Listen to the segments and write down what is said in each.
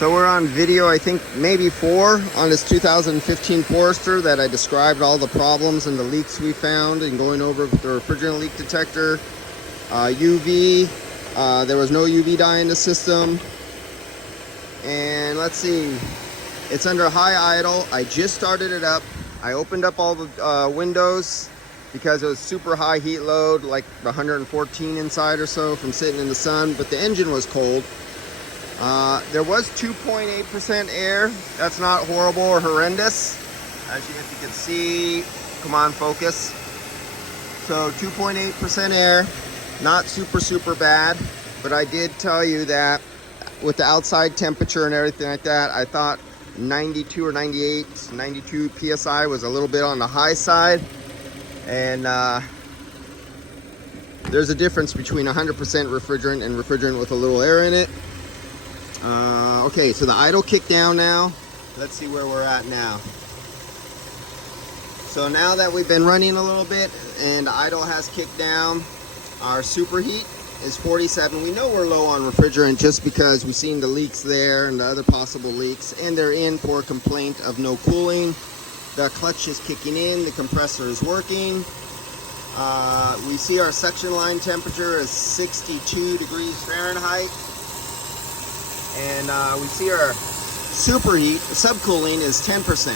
So we're on video, I think maybe 4 on this 2015 Forester that I described all the problems and the leaks we found and going over the refrigerant leak detector. UV, there was no UV dye in the system. And let's see, it's under high idle. I just started it up. I opened up all the windows because it was super high heat load, like 114 inside or so from sitting in the sun, but the engine was cold. There was 2.8% air. That's not horrible or horrendous. As you can see, come on, focus. So 2.8% air, not super bad, but I did tell you that with the outside temperature and everything like that, I thought 92 or 98, 92 PSI was a little bit on the high side. And there's a difference between 100% refrigerant and refrigerant with a little air in it. Okay, so the idle kicked down now. Let's see where we're at now. So now that we've been running a little bit and the idle has kicked down, our superheat is 47. We know we're low on refrigerant just because we've seen the leaks there and the other possible leaks, and they're in for a complaint of no cooling. The clutch is kicking in, the compressor is working. We see our suction line temperature is 62 degrees Fahrenheit. And we see our superheat, subcooling is 10%.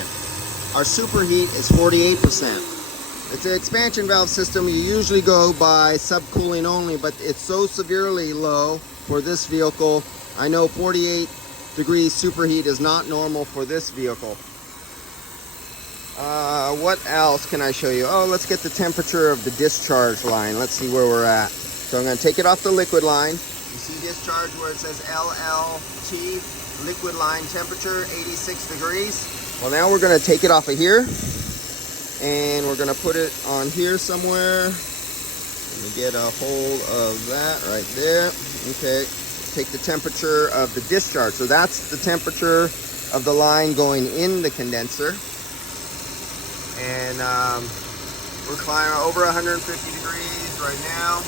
Our superheat is 48%. It's an expansion valve system. You usually go by subcooling only, but it's so severely low for this vehicle. I know 48 degrees superheat is not normal for this vehicle. What else can I show you? Oh, let's get the temperature of the discharge line. Let's see where we're at. So I'm going to take it off the liquid line. You see discharge where it says LLT, liquid line temperature, 86 degrees. Well, now we're going to take it off of here, and we're going to put it on here somewhere. Let me get a hold of that right there. Okay, take the temperature of the discharge. So that's the temperature of the line going in the condenser. And we're climbing over 150 degrees right now.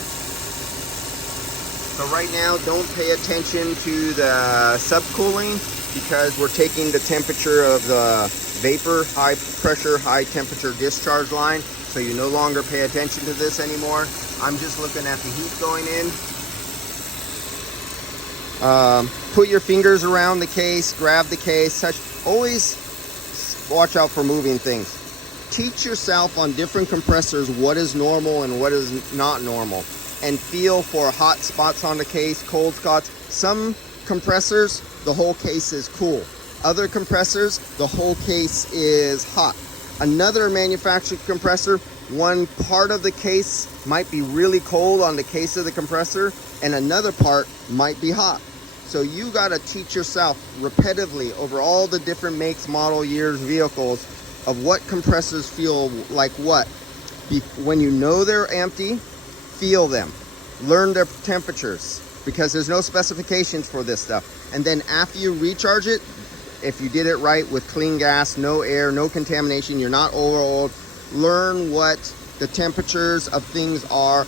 So right now, don't pay attention to the subcooling because we're taking the temperature of the vapor, high pressure, high temperature discharge line. So you no longer pay attention to this anymore. I'm just looking at the heat going in. Put your fingers around the case, grab the case, touch. Always watch out for moving things. Teach yourself on different compressors what is normal and what is not normal, and feel for hot spots on the case, cold spots. Some compressors, the whole case is cool. Other compressors, the whole case is hot. Another manufactured compressor, one part of the case might be really cold on the case of the compressor, and another part might be hot. So you gotta teach yourself repetitively over all the different makes, model years, vehicles, of what compressors feel like what. When you know they're empty, feel them. Learn their temperatures because there's no specifications for this stuff. And then after you recharge it, if you did it right with clean gas, no air, no contamination, you're not overoiled, learn what the temperatures of things are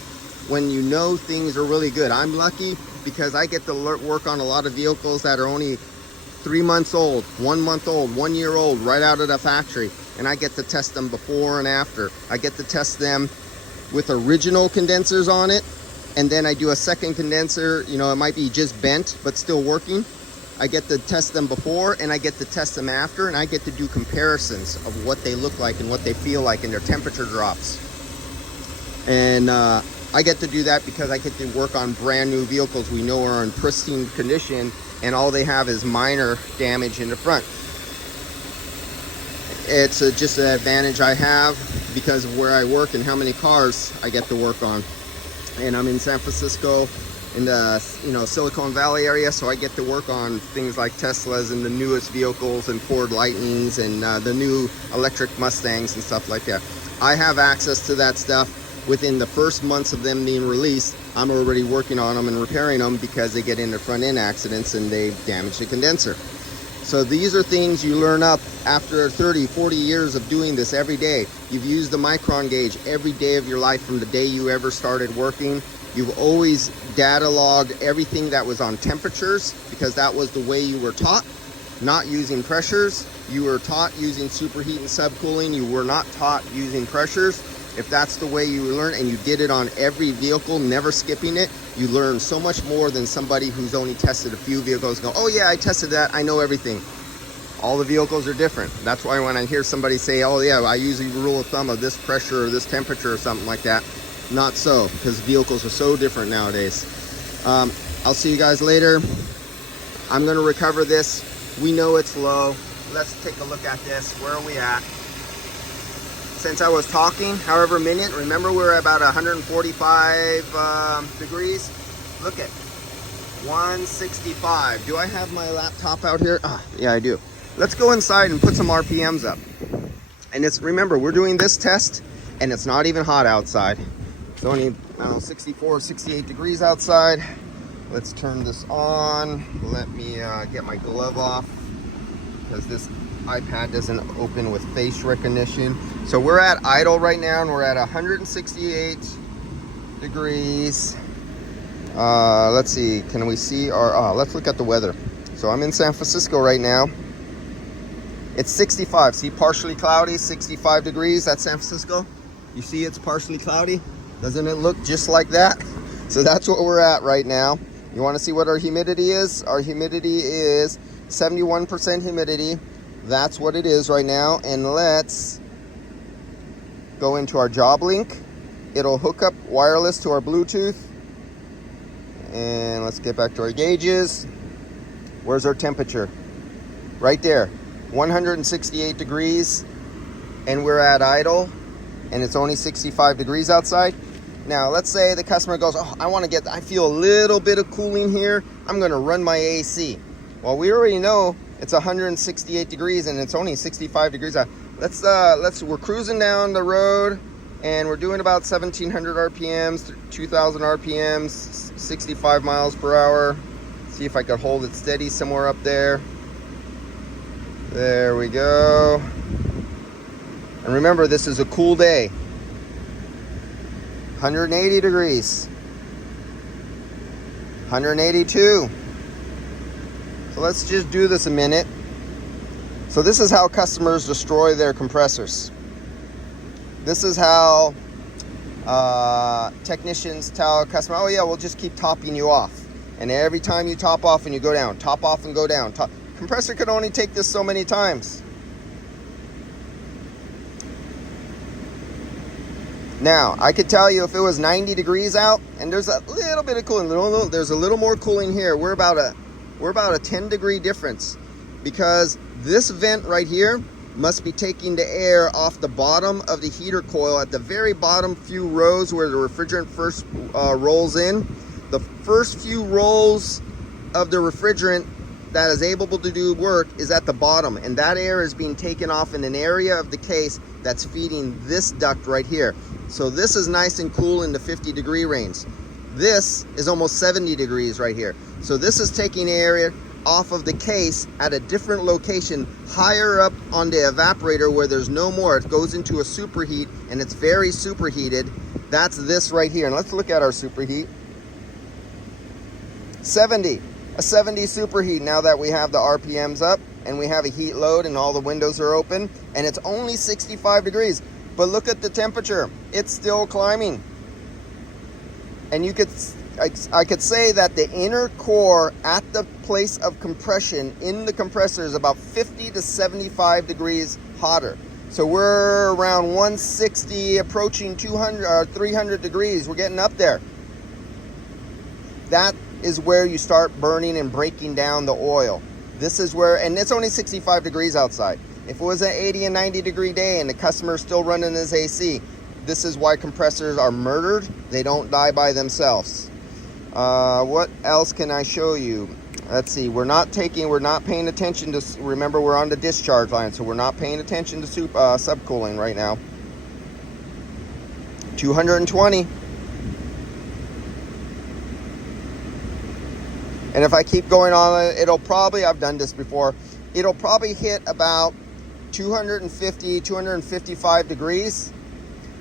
when you know things are really good. I'm lucky because I get to work on a lot of vehicles that are only 3 months old, 1 month old, 1 year old, right out of the factory. And I get to test them before and after. I get to test them with original condensers on it. And then I do a second condenser, you know, it might be just bent, but still working. I get to test them before and I get to test them after, and I get to do comparisons of what they look like and what they feel like and their temperature drops. And I get to do that because I get to work on brand new vehicles we know are in pristine condition and all they have is minor damage in the front. It's just an advantage I have because of where I work and how many cars I get to work on. And I'm in San Francisco in the Silicon Valley area, so I get to work on things like Teslas and the newest vehicles and Ford Lightnings and the new electric Mustangs and stuff like that. I have access to that stuff. Within the first months of them being released, I'm already working on them and repairing them because they get into front end accidents and they damage the condenser. So these are things you learn up after 30, 40 years of doing this every day. You've used the micron gauge every day of your life from the day you ever started working. You've always data logged everything that was on temperatures because that was the way you were taught, not using pressures. You were taught using superheat and subcooling. You were not taught using pressures. If that's the way you learn and you did it on every vehicle, never skipping it, you learn so much more than somebody who's only tested a few vehicles and go, oh yeah, I tested that, I know everything. All the vehicles are different. That's why when I hear somebody say, oh yeah, I use a rule of thumb of this pressure or this temperature or something like that, not so, because vehicles are so different nowadays. I'll see you guys later. I'm gonna recover this. We know it's low. Let's take a look at this. Where are we at? Since I was talking, however minute, remember we're about 145 degrees. Look at 165. Do I have my laptop out here? Yeah, I do. Let's go inside and put some RPMs up. And remember, we're doing this test and it's not even hot outside. It's only, I don't know, 64, 68 degrees outside. Let's turn this on. Let me get my glove off because this iPad doesn't open with face recognition. So we're at idle right now and we're at 168 degrees. Let's see, can we see our, let's look at the weather. So I'm in San Francisco right now. It's 65, see, partially cloudy, 65 degrees, that's San Francisco. You see it's partially cloudy? Doesn't it look just like that? So that's what we're at right now. You wanna see what our humidity is? Our humidity is 71% humidity. That's what it is right now. And let's go into our job link. It'll hook up wireless to our Bluetooth. And let's get back to our gauges. Where's our temperature? Right there, 168 degrees, and we're at idle, and it's only 65 degrees outside. Now, let's say the customer goes, oh, I feel a little bit of cooling here. I'm gonna run my AC. Well, we already know it's 168 degrees and it's only 65 degrees out. We're cruising down the road and we're doing about 1700 RPMs, 2000 RPMs, 65 miles per hour. See if I could hold it steady somewhere up there. There we go. And remember, this is a cool day. 180 degrees. 182. So let's just do this a minute. So this is how customers destroy their compressors. This is how technicians tell a customer, oh yeah, we'll just keep topping you off. And every time you top off and you go down, top off and go down. Compressor could only take this so many times. Now, I could tell you if it was 90 degrees out, and there's a little bit of cooling, there's a little more cooling here. We're about a 10 degree difference because this vent right here must be taking the air off the bottom of the heater coil at the very bottom few rows where the refrigerant first rolls in. The first few rolls of the refrigerant that is able to do work is at the bottom, and that air is being taken off in an area of the case that's feeding this duct right here. So this is nice and cool in the 50 degree range. This is almost 70 degrees right here. So this is taking air off of the case at a different location higher up on the evaporator where there's no more. It goes into a superheat and it's very superheated. That's this right here. And let's look at our superheat. 70. A 70 superheat now that we have the RPMs up and we have a heat load and all the windows are open, and it's only 65 degrees. But look at the temperature. It's still climbing. And I could say that the inner core at the place of compression in the compressor is about 50 to 75 degrees hotter. So we're around 160, approaching 200 or 300 degrees. We're getting up there. That is where you start burning and breaking down the oil. This is where, and it's only 65 degrees outside. If it was an 80 and 90 degree day and the customer is still running his AC, this is why compressors are murdered. They don't die by themselves. What else can I show you? Let's see, we're not paying attention to, remember we're on the discharge line, so we're not paying attention to subcooling right now. 220. And if I keep going on, it'll probably, I've done this before, it'll probably hit about 250, 255 degrees.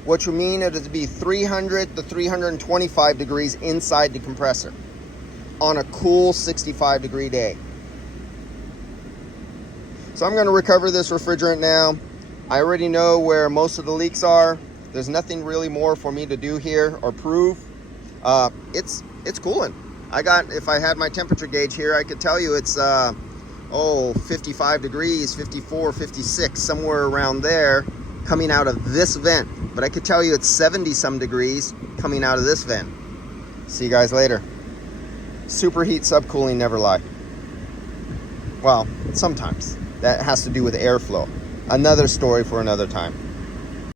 which would mean it would be 300 to 325 degrees inside the compressor on a cool 65 degree day. So I'm going to recover this refrigerant now. I already know where most of the leaks are. There's nothing really more for me to do here or prove. It's cooling. If I had my temperature gauge here, I could tell you it's 55 degrees, 54, 56, somewhere around there coming out of this vent. But I could tell you it's 70 some degrees coming out of this vent. See you guys later. Superheat, subcooling never lie. Well, sometimes. That has to do with airflow. Another story for another time.